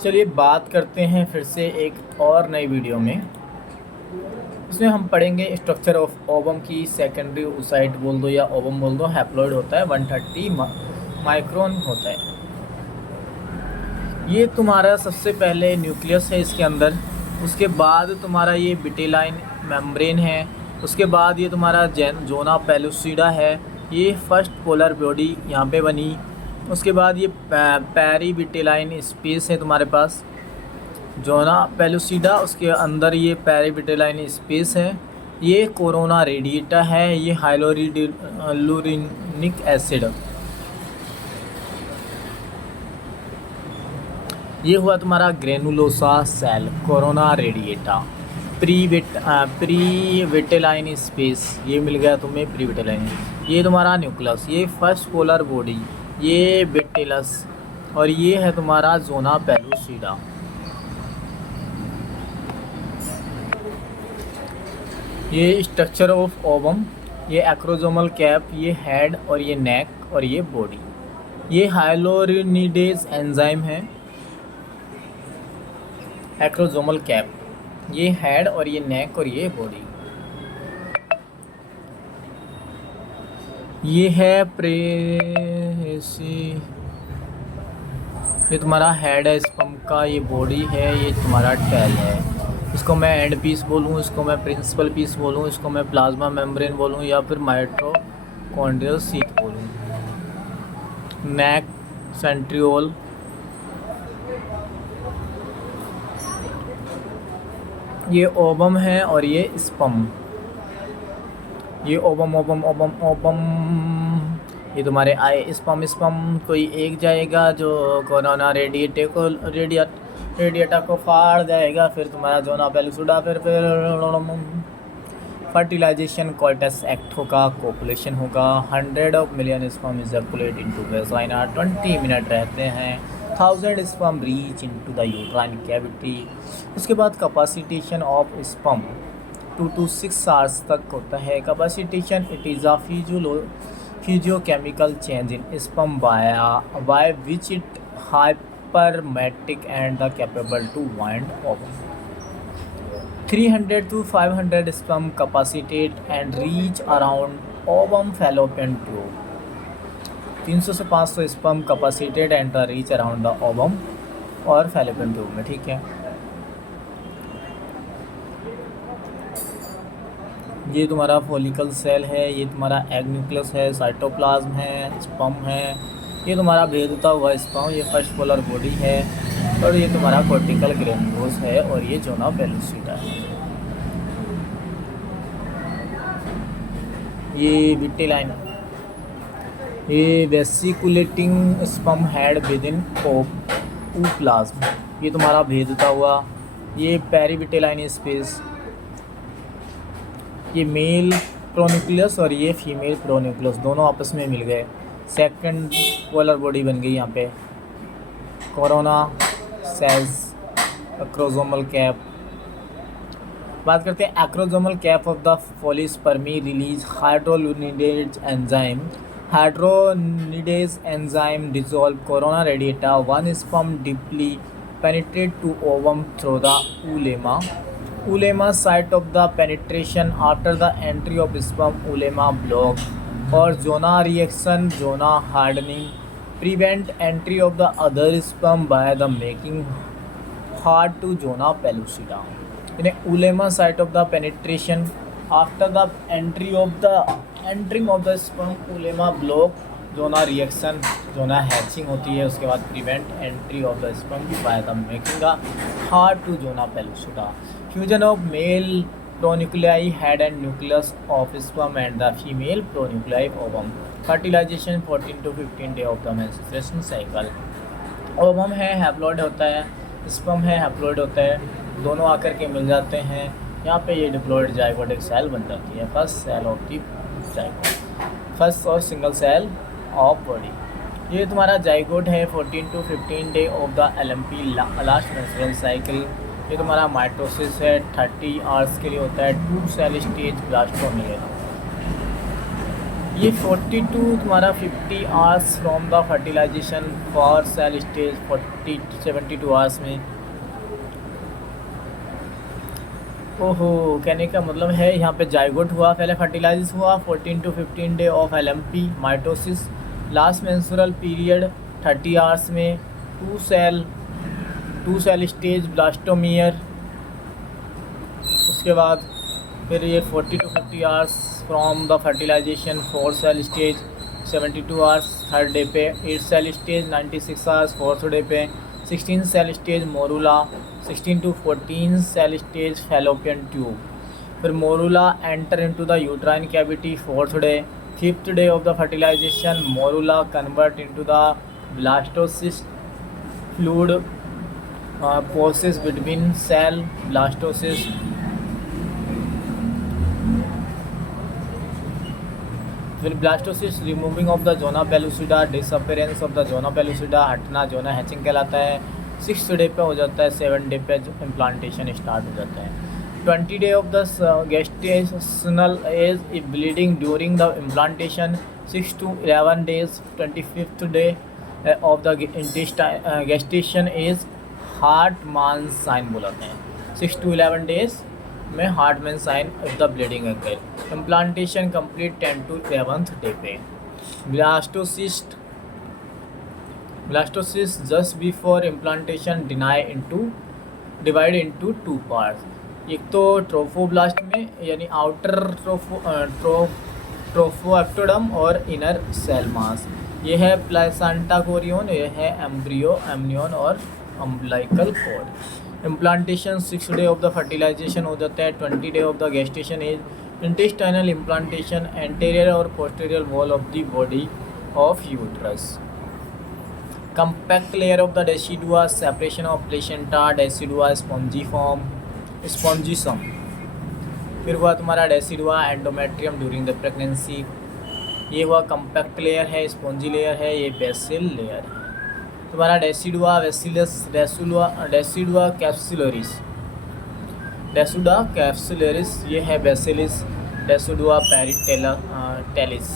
चलिए बात करते हैं फिर से एक और नई वीडियो में। इसमें हम पढ़ेंगे स्ट्रक्चर ऑफ ओवम की सेकेंडरी ओसाइट बोल दो या ओवम बोल दो। हैप्लॉइड होता है 130 माइक्रोन होता है। ये तुम्हारा सबसे पहले न्यूक्लियस है इसके अंदर, उसके बाद तुम्हारा ये बिटेलाइन मेम्ब्रेन है, उसके बाद ये तुम्हारा जोना पेलुसिडा है, ये फर्स्ट पोलर बॉडी यहाँ पे बनी। उसके बाद ये पैरी बिटेलाइन स्पेस है तुम्हारे पास, जोना पेलुसिडा, उसके अंदर ये पैराविटेलाइन स्पेस है। ये कोरोना रेडिएटा है, ये हाइलोरिनिक एसिड। ये हुआ तुम्हारा granulosa cell, corona radiata. Pre vitelline space ये मिल गया तुम्हें, प्री विटेलाइन। ये तुम्हारा न्यूक्लियस, ये फर्स्ट पोलर बॉडी, ये बिटेलस, और ये है तुम्हारा जोना पेलुसिडा। ये स्ट्रक्चर ऑफ ओवम, ये एक्रोजोमल कैप, ये हेड और ये नेक और ये बॉडी। ये हाइलोरिनिडेज एंजाइम है। एक्रोजोमल कैप, ये हेड और ये नेक और ये बॉडी। ये है ये तुम्हारा हेड है स्पर्म का, ये बॉडी है, ये तुम्हारा टेल है। इसको मैं एंड पीस बोलूँ, इसको मैं प्रिंसिपल पीस बोलूँ, इसको मैं प्लाज्मा मेम्ब्रेन बोलूँ या फिर माइटोकॉन्ड्रियल सीट बोलूँ। नेक, सेंट्रियोल, ये ओवम है और ये स्पर्म। ये ओवम ओवम ओवम ओवम, ये तुम्हारे आए स्पर्म कोई एक जाएगा जो कोरोना रेडिएटा को फाड़ जाएगा, फिर तुम्हारा जोना पेलुसिडा, फिर फर्टिलाइजेशन कोइटस एक्ट होगा, कोपुलेशन होगा। 100 million sperm ejaculate into vagina, 20 minute रहते हैं। 1000 sperm reach into the uterine cavity. उसके बाद capacitation of sperm 2 to 6 hours तक होता है। Capacitation it is a physiochemical change in sperm by which it hypermetic and the capable to wind open. 300 to 500 sperm capacitate and reach around ovum fallopian tube. 300 से 500 sperm capacitate and reach around the ovum और fallopian tube में, ठीक है। ये तुम्हारा follicle cell है, ये तुम्हारा एग न्यूक्लियस है, साइटोप्लाज्म है, स्पर्म है, ये तुम्हारा भेदता हुआ स्पर्म, ये फर्स्ट पोलर बॉडी है, और ये तुम्हारा कॉर्टिकल ग्रेनुलोस है, और ये जोना पेलुसिडा है। ये विटेलाइन, ये वेसिकुलेटिंग स्पर्म हेड विद इन ओप्लाज्म, ये तुम्हारा भेदता हुआ। ये पेरीविटेलाइन स्पेस, ये मेल प्रोन्यूक्लियस और ये फीमेल प्रोन्यूक्लियस दोनों आपस में मिल गए, सेकंड पोलर बॉडी बन गई यहाँ पे। Corona cells, acrosomal cap. बात करते हैं acrosomal cap of the polyspermy release hyaluronidase enzyme. Hyaluronidase enzyme dissolve corona radiata, one sperm deeply penetrate to ovum through the oolemma. Oolemma site of the penetration after the entry of sperm, oolemma block और zona reaction, zona hardening prevent entry of the other sperm by the making hard to zona pellucida. In a ulema site of the penetration after the entering of the sperm, ulema block, zona reaction, zona hatching होती है। उसके बाद prevent entry of the sperm by the making a hard to zona pellucida. Fusion of male pronuclei head and nucleus of sperm and the female pronuclei ovum. Fertilisation 14 to 15 day of the menstruation cycle. Ovum है, haploid होता है, sperm है, haploid होता है, दोनों आकर के मिल जाते हैं। यहाँ पे ये डिप्लॉइड जाइगोट एक सेल बन जाती है, first cell of the zygote, first और सिंगल सेल ऑफ बॉडी। ये तुम्हारा जाइगोट है 14 to 15 day of the LMP last menstrual cycle. ये तुम्हारा माइटोसिस है, 30 आवर्स के लिए होता है। 2 सेल स्टेज ब्लास्टोमियल। ये 42 तुम्हारा 50 hours from the fertilisation for cell stage 72 hours में। ओहो, कहने का मतलब है यहाँ पे जाइगोट हुआ, पहले फर्टिलाइज हुआ 14 to 15 day of LMP mitosis, last menstrual period 30 hours में, टू सेल स्टेज ब्लास्टोमियर। उसके बाद फिर ये 40 to 50 hours from the fertilization 4 cell stage 72 hours third day पे, 8 cell stage 96 hours fourth day पे, 16 cell stage morula, 16 to 14 cell stage fallopian tube. फिर morula enter into the uterine cavity fourth day, fifth day of the fertilisation morula convert into the blastocyst fluid process between cell blastocyst. फिर blastocyst removing of the zona pellucida, disappearance of the zona pellucida, हटना zona hatching कहलाता है। 6 day पे हो जाता है, 7 day पे implantation start हो जाता है। 20 day of the gestational age bleeding during the implantation, 6 to 11 days, 25th day of the gestation age Hartman sign बोलाते हैं। 6 to 11 days में Hartman sign of the bleeding occur. Implantation complete 10 to 11th day पे। Blastocyst just before implantation divide into 2 parts. एक तो trophoblast में यानी outer ट्रोफोएक्टोडम और inner cell mass. ये है प्लेसेंटा कोरियन, ये है एम्ब्रियो एमनियन और umbilical cord. Implantation 6 day of the fertilization हो जाता है। 20 day of the gestation age intestinal implantation anterior और posterior wall of the body of uterus. Compact layer of the decidua, separation of placenta decidua spongiosum. फिर हुआ तुम्हारा decidua endometrium during the pregnancy. ये हुआ compact layer है, spongy layer है, ये BECIL layer है। तुम्हारा डेसिडुआ वेसिलस, डेसिडुआ कैप्सुलरिस, ये है बेसिलिस। डेसिडुआ पेरिटेलिस।